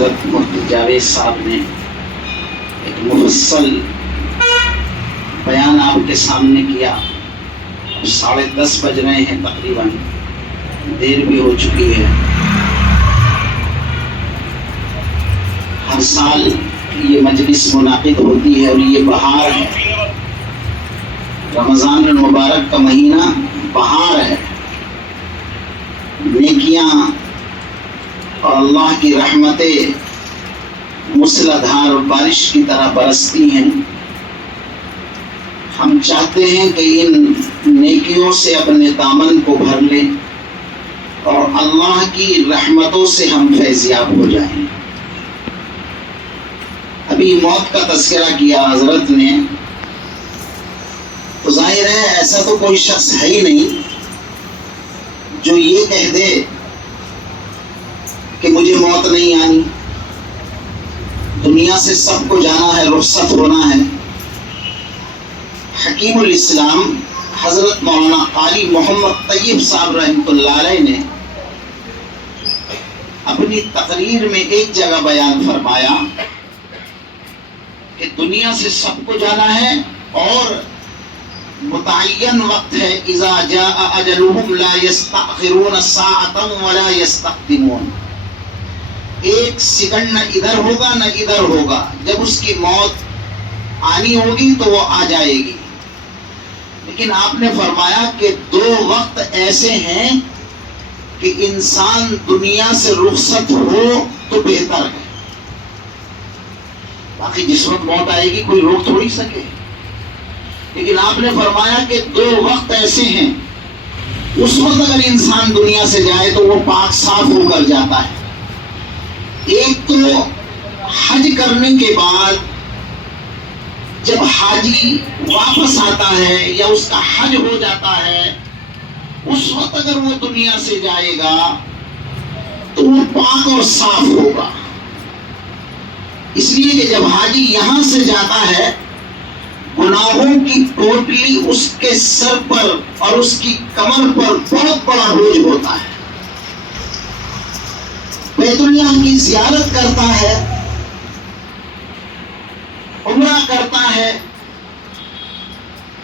حضرت مفتی جاوید صاحب نے ایک مفصل بیان آپ کے سامنے کیا. اب 10:30 بج رہے ہیں تقریباً، دیر بھی ہو چکی ہے. ہر سال یہ مجلس منعقد ہوتی ہے اور یہ بہار ہے، رمضان المبارک کا مہینہ بہار ہے. نیکیاں اور اللہ کی رحمتیں موسلادھار بارش کی طرح برستی ہیں. ہم چاہتے ہیں کہ ان نیکیوں سے اپنے دامن کو بھر لیں اور اللہ کی رحمتوں سے ہم فیضیاب ہو جائیں. ابھی موت کا تذکرہ کیا حضرت نے، تو ظاہر ہے ایسا تو کوئی شخص ہے ہی نہیں جو یہ کہہ دے کہ مجھے موت نہیں آنی، دنیا سے سب کو جانا ہے، رخصت ہونا ہے. حکیم الاسلام حضرت مولانا قاری محمد طیب صاحب رحمۃ اللہ علیہ نے اپنی تقریر میں ایک جگہ بیان فرمایا کہ دنیا سے سب کو جانا ہے اور متعین وقت ہے. اذا جاء اجلهم لا يستأخرون ساعة ولا يستقدمون. ایک سیکنڈ نہ ادھر ہوگا نہ ادھر ہوگا. جب اس کی موت آنی ہوگی تو وہ آ جائے گی. لیکن آپ نے فرمایا کہ 2 وقت ایسے ہیں کہ انسان دنیا سے رخصت ہو تو بہتر ہے. باقی جس وقت موت آئے گی کوئی روک تھوڑی سکے. لیکن آپ نے فرمایا کہ 2 وقت ایسے ہیں، اس وقت اگر انسان دنیا سے جائے تو وہ پاک صاف ہو کر جاتا ہے. ایک تو حج کرنے کے بعد جب حاجی واپس آتا ہے یا اس کا حج ہو جاتا ہے، اس وقت اگر وہ دنیا سے جائے گا تو وہ پاک اور صاف ہوگا. اس لیے کہ جب حاجی یہاں سے جاتا ہے، گناہوں کی ٹوٹلی اس کے سر پر اور اس کی کمر پر بہت بڑا بوجھ ہوتا ہے. بیت اللہ کی زیارت کرتا ہے، عمرہ کرتا ہے،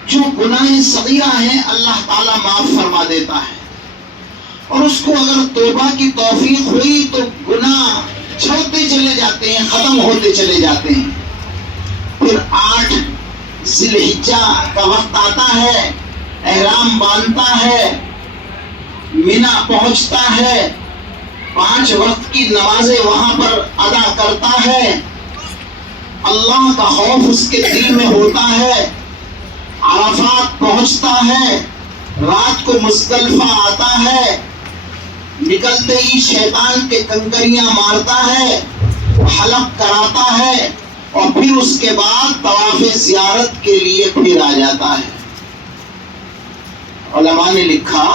جو گناہ صغیرہ ہیں اللہ تعالیٰ معاف فرما دیتا ہے. اور اس کو اگر توبہ کی توفیق ہوئی تو گناہ چھوڑتے چلے جاتے ہیں، ختم ہوتے چلے جاتے ہیں. پھر 8 ذی الحجہ کا وقت آتا ہے، احرام باندھتا ہے، مینا پہنچتا ہے، 5 وقت کی نمازیں وہاں پر ادا کرتا ہے. اللہ کا خوف اس کے دل میں ہوتا ہے. عرفات پہنچتا ہے، رات کو مزدلفہ آتا ہے، نکلتے ہی شیطان کے کنکریاں مارتا ہے، حلق کراتا ہے اور پھر اس کے بعد طواف زیارت کے لیے پھر آ جاتا ہے. علماء نے لکھا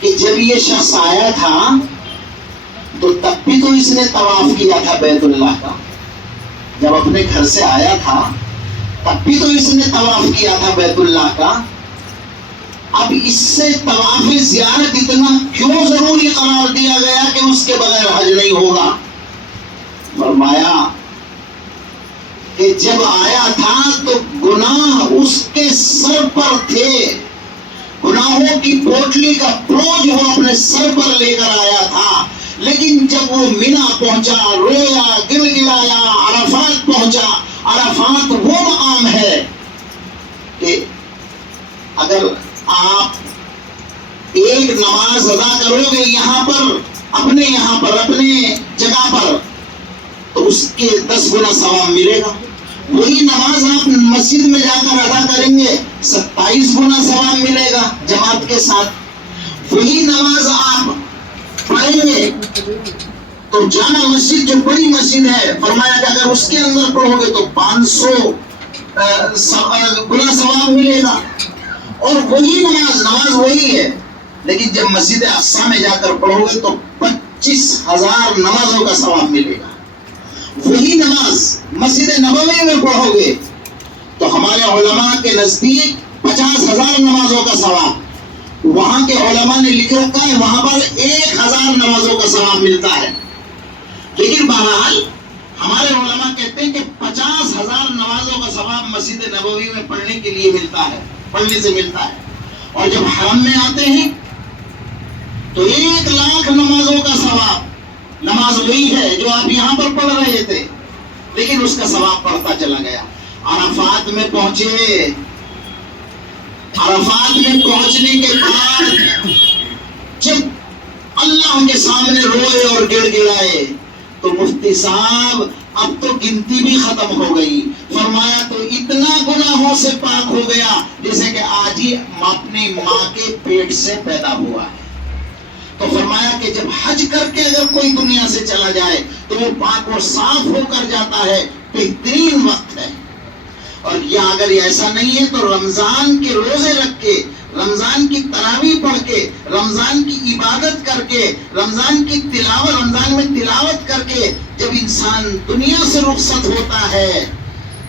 کہ جب یہ شخص آیا تھا تو تب بھی تو اس نے طواف کیا تھا بیت اللہ کا. جب اپنے گھر سے آیا تھا تب بھی تو اس نے طواف کیا تھا بیت اللہ کا. اب اس سے طواف زیارت اتنا کیوں ضروری قرار دیا گیا کہ اس کے بغیر حج نہیں ہوگا؟ فرمایا کہ جب آیا تھا تو گناہ اس کے سر پر تھے، گناہوں کی پوٹلی کا بوجھ وہ اپنے سر پر لے کر آیا تھا. لیکن جب وہ مینا پہنچا، رویا، گل گلایا، عرفات پہنچا. عرفات وہ مقام ہے کہ اگر آپ ایک نماز ادا کرو گے یہاں پر اپنے جگہ پر تو اس کے 10 گنا ثواب ملے گا. وہی نماز آپ مسجد میں جا کر ادا کریں گے 27 گنا ثواب ملے گا جماعت کے ساتھ. وہی نماز آپ پڑھیں گے تو جامع مسجد جو بڑی مسجد ہے، فرمایا کہ اگر اس کے اندر پڑھو گے تو 500 گنا ثواب ملے گا. اور وہی نماز وہی ہے، لیکن جب مسجد اقصی میں جا کر پڑھو گے تو 25,000 نمازوں کا ثواب ملے گا. وہی نماز مسجد نبوی میں پڑھو گے تو ہمارے علماء کے نزدیک 50,000 نمازوں کا ثواب. وہاں کے علماء نے لکھ رکھا ہے وہاں پر 1000 نمازوں کا ثواب ملتا ہے. لیکن بہرحال ہمارے علماء کہتے ہیں کہ 50,000 نمازوں کا ثواب مسجد نبوی میں پڑھنے کے لیے ملتا ہے، پڑھنے سے ملتا ہے. اور جب حرم میں آتے ہیں تو 1,00,000 نمازوں کا ثواب، نماز وہی ہے جو آپ یہاں پر پڑھ رہے تھے لیکن اس کا ثواب بڑھتا چلا گیا. عرفات میں پہنچے، عرفات میں پہنچنے کے بعد جب اللہ کے سامنے روئے اور گڑ گڑائے تو مفتی صاحب اب تو گنتی بھی ختم ہو گئی. فرمایا تو اتنا گناہوں سے پاک ہو گیا جیسے کہ آج ہی اپنی ماں کے پیٹ سے پیدا ہوا ہے. تو فرمایا کہ جب حج کر کے اگر کوئی دنیا سے چلا جائے تو وہ پاک اور صاف ہو کر جاتا ہے، بہترین وقت ہے. اور یہ اگر ایسا نہیں ہے تو رمضان کے روزے رکھ کے، رمضان کی تراویح پڑھ کے، رمضان کی عبادت کر کے، رمضان کی تلاوت، رمضان میں تلاوت کر کے جب انسان دنیا سے رخصت ہوتا ہے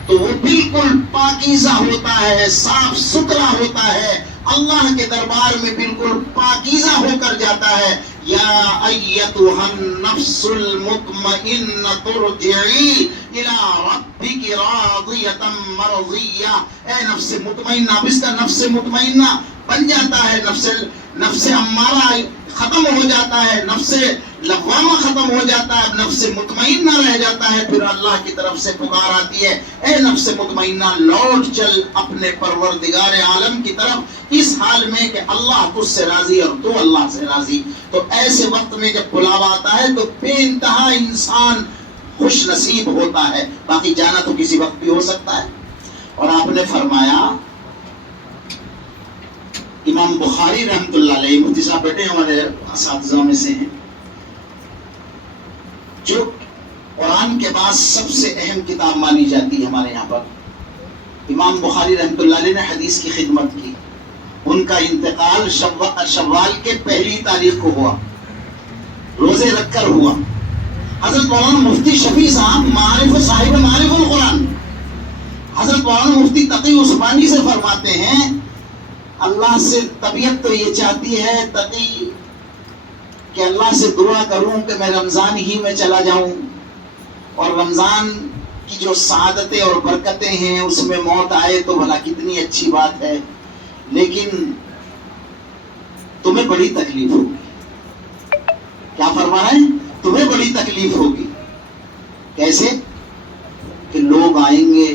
تو وہ بالکل پاکیزہ ہوتا ہے، صاف ستھرا ہوتا ہے، اللہ کے دربار میں بالکل پاکیزہ ہو کر جاتا ہے. یا ایتھا النفس المطمئنۃ ارجعی الی ربک راضیۃ مرضیہ. اے نفس مطمئنہ، اب اس کا نفس مطمئنہ بن جاتا ہے، نفس امارہ ختم ہو جاتا ہے، نفس لوامہ ختم ہو جاتا ہے، نفس مطمئنہ رہ جاتا ہے. پھر اللہ کی طرف سے پکار آتی ہے، اے نفس مطمئنہ لوٹ چل اپنے پروردگار عالم کی طرف، اس حال میں کہ اللہ تجھ سے راضی اور تو اللہ سے راضی. تو ایسے وقت میں جب بلاوا آتا ہے تو بے انتہا انسان خوش نصیب ہوتا ہے. باقی جانا تو کسی وقت بھی ہو سکتا ہے. اور آپ نے فرمایا، امام بخاری رحمۃ اللہ علیہ، مفتی صاحب بیٹے ہمارے اساتذہ میں سے ہیں، جو قرآن کے بعد سب سے اہم کتاب مانی جاتی ہے ہمارے یہاں پر. امام بخاری رحمۃ اللہ علیہ نے حدیث کی خدمت کی. ان کا انتقال شوال کے 1 تاریخ کو ہوا، روزے رکھ کر ہوا. حضرت مولانا مفتی شفیع صاحب صاحب معرف القرآن، حضرت مولانا مفتی تقی عثمانی سے فرماتے ہیں، اللہ سے طبیعت تو یہ چاہتی ہے تقی کہ اللہ سے دعا کروں کہ میں رمضان ہی میں چلا جاؤں اور رمضان کی جو سعادتیں اور برکتیں ہیں اس میں موت آئے تو بھلا کتنی اچھی بات ہے. لیکن تمہیں بڑی تکلیف ہوگی. کیا فرما رہے ہیں؟ تمہیں بڑی تکلیف ہوگی. کیسے؟ کہ لوگ آئیں گے،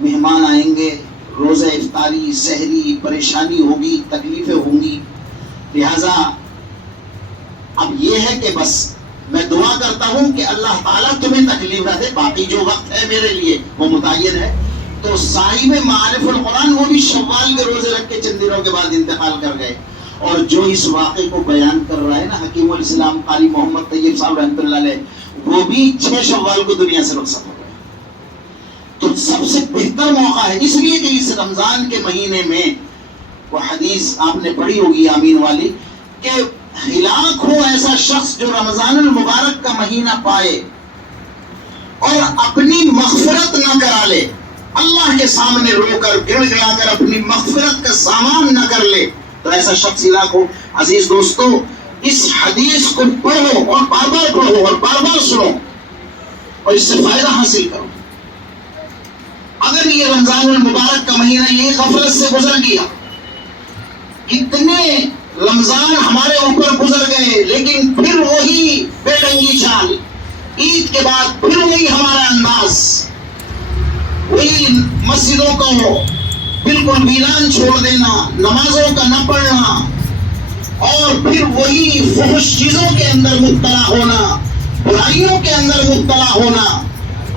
مہمان آئیں گے، روزہ افطاری، سحری، پریشانی ہوگی، تکلیفیں ہوں گی. لہذا اب یہ ہے کہ بس میں دعا کرتا ہوں کہ اللہ تعالیٰ تمہیں تکلیف نہ دے، باقی جو وقت ہے میرے لیے وہ متعین ہے. تو صاحب معرف القرآن وہ بھی شوال کے روزے رکھ کے چند دنوں کے بعد انتقال کر گئے. اور جو اس واقعے کو بیان کر رہا ہے نا حکیم الاسلام قاری محمد طیب صاحب رحمۃ اللہ علیہ، وہ بھی 6 شوال کو دنیا سے رخصت ہو گئے. تو سب سے بہتر موقع ہے، اس لیے کہ اس رمضان کے مہینے میں وہ حدیث آپ نے پڑھی ہوگی آمین والی، کہ ہلاک ہو ایسا شخص جو رمضان المبارک کا مہینہ پائے اور اپنی مغفرت نہ کرا لے، اللہ کے سامنے رو کر گڑ گڑا کر اپنی مغفرت کا سامان نہ کر لے، تو ایسا شخص ہلاک ہو. عزیز دوستو، اس حدیث کو پڑھو اور بار بار پڑھو اور بار بار سنو اور اس سے فائدہ حاصل کرو. اگر یہ رمضان المبارک کا مہینہ یہ غفلت سے گزر گیا، اتنے رمضان ہمارے اوپر گزر گئے لیکن پھر وہی بے ڈنگی چال، عید کے بعد پھر وہی ہمارا انداز، وہی مسجدوں کو بالکل ویران چھوڑ دینا، نمازوں کا نہ پڑھنا، اور پھر وہی فحش چیزوں کے اندر مبتلا ہونا، برائیوں کے اندر مبتلا ہونا.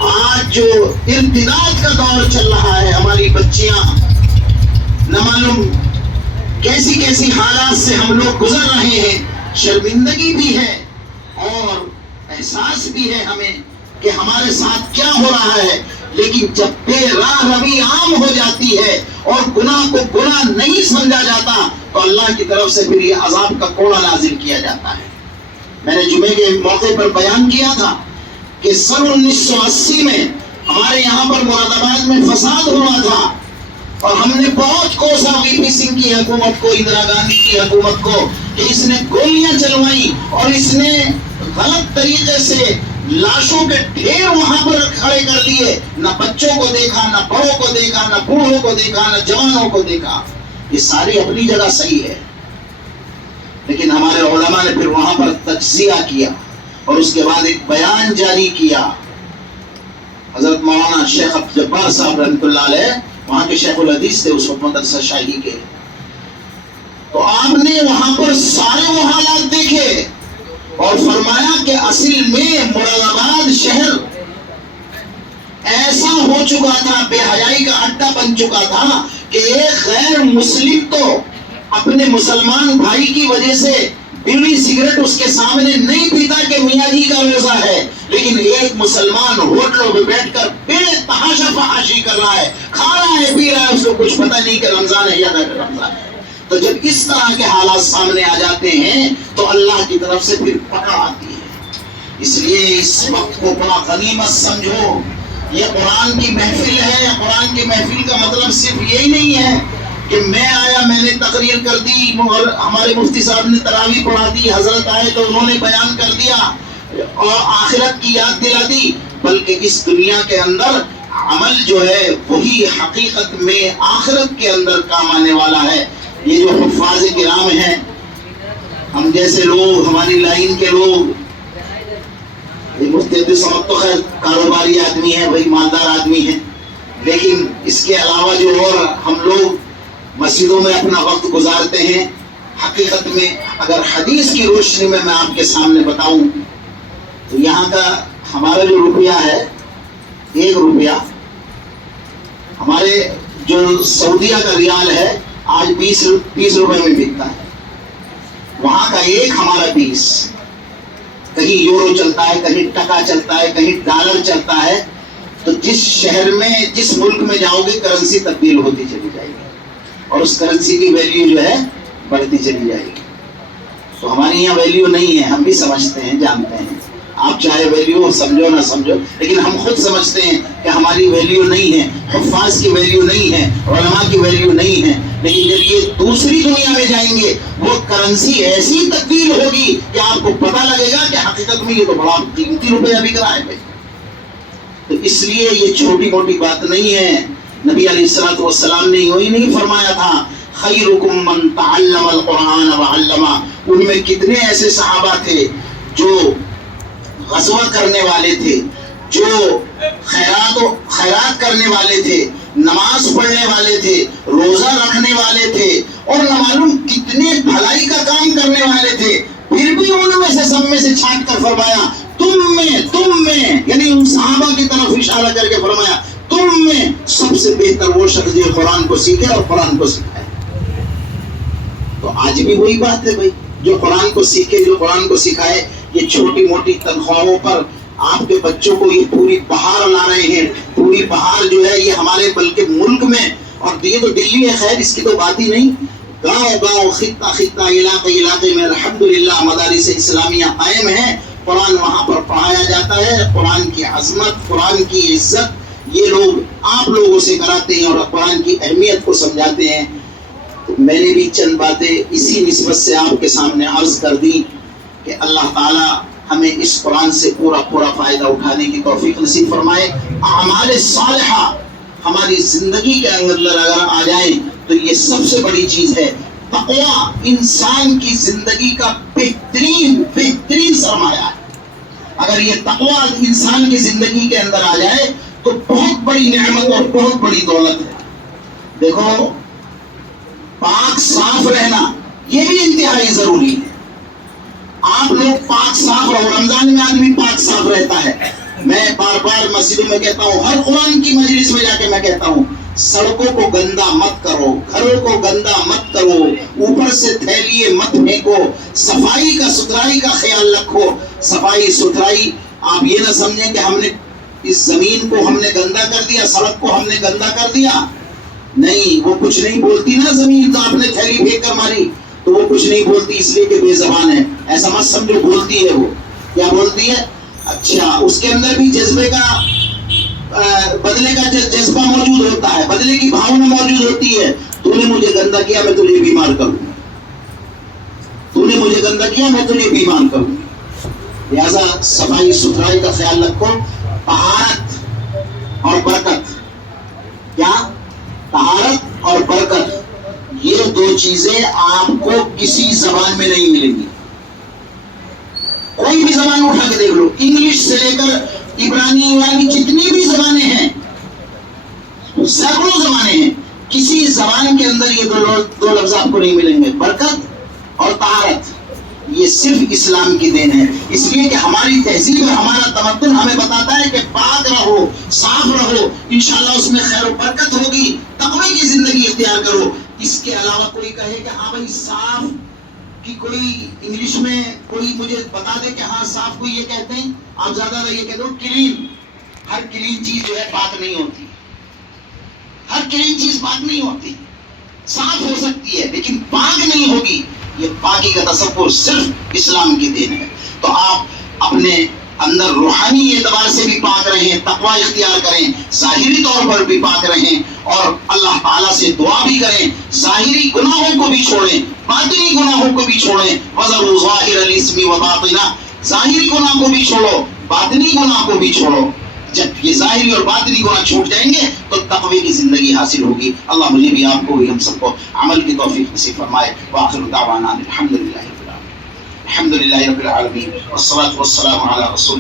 آج جو ارتداد کا دور چل رہا ہے، ہماری بچیاں نہ معلوم کیسی کیسی حالات سے ہم لوگ گزر رہے ہیں. شرمندگی بھی ہے اور احساس بھی ہے ہمیں کہ ہمارے ساتھ کیا ہو رہا ہے. لیکن جب بے راہ روی عام ہو جاتی ہے اور گناہ کو گناہ نہیں سمجھا جاتا تو اللہ کی طرف سے پھر یہ عذاب کا کوڑا نازل کیا جاتا ہے. میں نے جمعے کے موقع پر بیان کیا تھا کہ سن 1980 میں ہمارے یہاں پر مراد آباد میں فساد ہوا تھا اور ہم نے بہت کوسا وی پی سنگھ کی حکومت کو، اندرا گاندھی کی حکومت کو کہ اس نے گولیاں چلوائی اور اس نے غلط طریقے سے لاشوں کے ڈھیر وہاں پر کھڑے کر دیے. نہ بچوں کو دیکھا، نہ بڑوں کو دیکھا، نہ بوڑھوں کو دیکھا، نہ جوانوں کو دیکھا. یہ ساری اپنی جگہ صحیح ہے، لیکن ہمارے علماء نے پھر وہاں پر تجزیہ کیا اور اس کے بعد ایک بیان جاری کیا. حضرت مولانا شیخ عبد الجبار صاحب رحمۃ اللہ علیہ وہاں کے شیخ الحدیث تھے اس وقت مدرسہ شاہی کے. تو آپ نے وہاں پر سارے وہ حالات دیکھے اور فرمایا کہ اصل میں مراد آباد شہر ایسا ہو چکا تھا، بے حیائی کا اڈا بن چکا تھا کہ ایک غیر مسلم تو اپنے مسلمان بھائی کی وجہ سے بیڑی سگریٹ اس کے سامنے نہیں پیتا کہ میاں جی کا روزہ ہے، لیکن ایک مسلمان ہوٹلوں پہ بیٹھ کر بے تحاشا فحاشی کر رہا ہے، کھا رہا ہے، پی رہا ہے، اس کو کچھ پتہ نہیں کہ رمضان ہے یا غیر رمضان ہے. تو جب اس طرح کے حالات سامنے آ جاتے ہیں تو اللہ کی طرف سے پھر پکڑ آتی ہے. اس لیے اس وقت کو بڑا غنیمت سمجھو. یہ قرآن کی محفل ہے. قرآن کی محفل کا مطلب صرف یہی نہیں ہے کہ میں آیا، میں نے تقریر کر دی، ہمارے مفتی صاحب نے تراویح پڑھا دی، حضرت آئے تو انہوں نے بیان کر دیا اور آخرت کی یاد دلا دی، بلکہ اس دنیا کے اندر عمل جو ہے وہی حقیقت میں آخرت کے اندر کام آنے والا ہے. یہ جو حفاظ کرام ہیں، ہم جیسے لوگ، ہماری لائن کے لوگ، مفتی عبد الصمد تو خیر کاروباری آدمی ہے، وہی مالدار آدمی ہے، لیکن اس کے علاوہ جو اور ہم لوگ مسجدوں میں اپنا وقت گزارتے ہیں، حقیقت میں اگر حدیث کی روشنی میں آپ کے سامنے بتاؤں تو یہاں کا ہمارا جو روپیہ ہے، 1 روپیہ ہمارے جو سعودیہ کا ریال ہے آج 20 روپے میں بکتا ہے. وہاں کا ایک ہمارا 20، کہیں یورو چلتا ہے، کہیں ٹکا چلتا ہے، کہیں ڈالر چلتا ہے. تو جس شہر میں، جس ملک میں جاؤ گے کرنسی تبدیل ہوتی چلی جائے گی اور اس کرنسی کی ویلیو جو ہے بڑھتی چلی جائے گی. تو ہماری یہاں ویلیو نہیں ہے، ہم بھی سمجھتے ہیں، جانتے ہیں. آپ چاہے ویلیو سمجھو نہ سمجھو، لیکن ہم خود سمجھتے ہیں کہ ہماری ویلیو نہیں ہے، حفاظ کی ویلیو نہیں ہے، علماء کی ویلیو نہیں ہے. لیکن جب یہ دوسری دنیا میں جائیں گے وہ کرنسی ایسی تبدیل ہوگی کہ آپ کو پتہ لگے گا کہ حقیقت میں یہ تو بڑا قیمتی روپیہ بک رہا ہے. تو اس لیے یہ چھوٹی موٹی بات نہیں ہے. نبی علیہ الصلوۃ والسلام نے یوں ہی نہیں فرمایا تھا خیرکم من تعلم القرآن وعلمہ. ان میں کتنے ایسے صحابہ تھے جو غزوہ کرنے والے تھے، جو خیرات کرنے والے تھے، نماز پڑھنے والے تھے، روزہ رکھنے والے تھے، اور نہ معلوم کتنے بھلائی کا کام کرنے والے تھے. پھر بھی ان میں سے سب میں سے چھانٹ کر فرمایا تم میں یعنی ان صحابہ کی طرف اشارہ کر کے فرمایا تم میں سب سے بہتر وہ شخص جو قرآن کو سیکھے اور قرآن کو سکھائے. تو آج بھی وہی بات ہے بھائی، جو قرآن کو سیکھے، جو قرآن کو سکھائے. یہ چھوٹی موٹی تنخواہوں پر آپ کے بچوں کو یہ پوری بہار لا رہے ہیں. پوری بہار جو ہے یہ ہمارے بلکہ ملک میں، اور یہ تو دلی ہے، خیر اس کی تو بات ہی نہیں، گاؤں خطہ علاقے میں الحمدللہ مدارس اسلامیہ قائم ہیں. قرآن وہاں پر پڑھایا جاتا ہے. قرآن کی عظمت، قرآن کی عزت یہ لوگ آپ لوگوں سے کراتے ہیں اور قرآن کی اہمیت کو سمجھاتے ہیں. تو میں نے بھی چند باتیں اسی نسبت سے آپ کے سامنے عرض کر دی کہ اللہ تعالی ہمیں اس قرآن سے پورا فائدہ اٹھانے کی توفیق نصیب فرمائے. اعمال صالحہ ہماری زندگی کے اندر اگر آ جائیں تو یہ سب سے بڑی چیز ہے. تقوی انسان کی زندگی کا بہترین سرمایہ ہے. اگر یہ تقوی انسان کی زندگی کے اندر آ جائے تو بہت بڑی نعمت اور بہت بڑی دولت ہے. دیکھو، پاک صاف رہنا یہ بھی انتہائی ضروری ہے. آپ لوگ پاک صاف رہو. رمضان میں آدمی پاک صاف رہتا ہے. میں بار مسجدوں میں کہتا ہوں، ہر قرآن کی مجلس میں جا کے میں کہتا ہوں سڑکوں کو گندا مت کرو، گھروں کو گندا مت کرو، اوپر سے تھیلیے مت پھینکو، صفائی کا ستھرائی کا خیال رکھو. صفائی ستھرائی آپ یہ نہ سمجھیں کہ ہم نے اس زمین کو ہم نے گندا کر دیا، سڑک کو ہم نے گندا کر دیا. نہیں، وہ کچھ نہیں بولتی نا زمین. تو آپ نے تھیلی پھینک کر ماری تو وہ کچھ نہیں بولتی اس لیے کہ بے زبان ہے، ایسا مت سمجھو. بولتی ہے. وہ کیا بولتی ہے؟ اچھا، اس کے اندر بھی جذبے کا بدلے کا جذبہ موجود ہوتا ہے, بدلے کی بھاونا موجود ہوتی ہے. تو نے مجھے گندا کیا, میں تجھے بیمار کروں. تو نے مجھے گندا کیا, میں تجھے بیمار کروں. لہذا صفائی ستھرائی کا خیال رکھو. طہارت اور برکت, کیا طہارت اور برکت, یہ دو چیزیں آپ کو کسی زبان میں نہیں ملیں گی. کوئی بھی زبان اٹھا کے دیکھ لو, انگلش سے لے کر عبرانی ایرانی جتنی بھی زبانیں ہیں, سینکڑوں زبانیں ہیں, کسی زبان کے اندر یہ دو لفظ آپ کو نہیں ملیں گے, برکت اور طہارت. یہ صرف اسلام کی دین ہے. اس لیے کہ ہماری تہذیب اور ہمارا تمدن ہمیں بتاتا ہے کہ پاک رہو, صاف رہو, انشاءاللہ اس میں خیر و برکت ہوگی. تقوی کی زندگی اختیار کرو. اس کے علاوہ کوئی کہے کہ ہاں بھائی صاف کی کوئی انگلش میں کوئی مجھے بتا دے کہ ہاں صاف کو یہ کہتے ہیں, آپ زیادہ یہ کہہ دو کلین. ہر کلین چیز جو ہے پاک نہیں ہوتی, ہر کلین چیز پاک نہیں ہوتی. صاف ہو سکتی ہے لیکن پاک نہیں ہوگی. یہ پاکی کا تصور صرف اسلام کی دین ہے. تو آپ اپنے اندر روحانی اعتبار سے بھی پاک رہیں, تقوی اختیار کریں, ظاہری طور پر بھی پاک رہیں, اور اللہ تعالیٰ سے دعا بھی کریں. ظاہری گناہوں کو بھی چھوڑیں, باطنی گناہوں کو بھی چھوڑیں. وَذَرُوا ظَاهِرَ الْإِثْمِ وَبَاطِنَهُ, ظاہری گناہ کو بھی چھوڑو, باطنی گناہ کو بھی چھوڑو. جب یہ ظاہری اور باطنی گناہ چھوٹ جائیں گے تو تقوی کی زندگی حاصل ہوگی. اللہ مجھے بھی آپ کو بھی ہم سب کو عمل کی توفیق نصیب فرمائے. وآخر دعوانا الحمدللہ رب العالمین, والصلاة والسلام علی رسول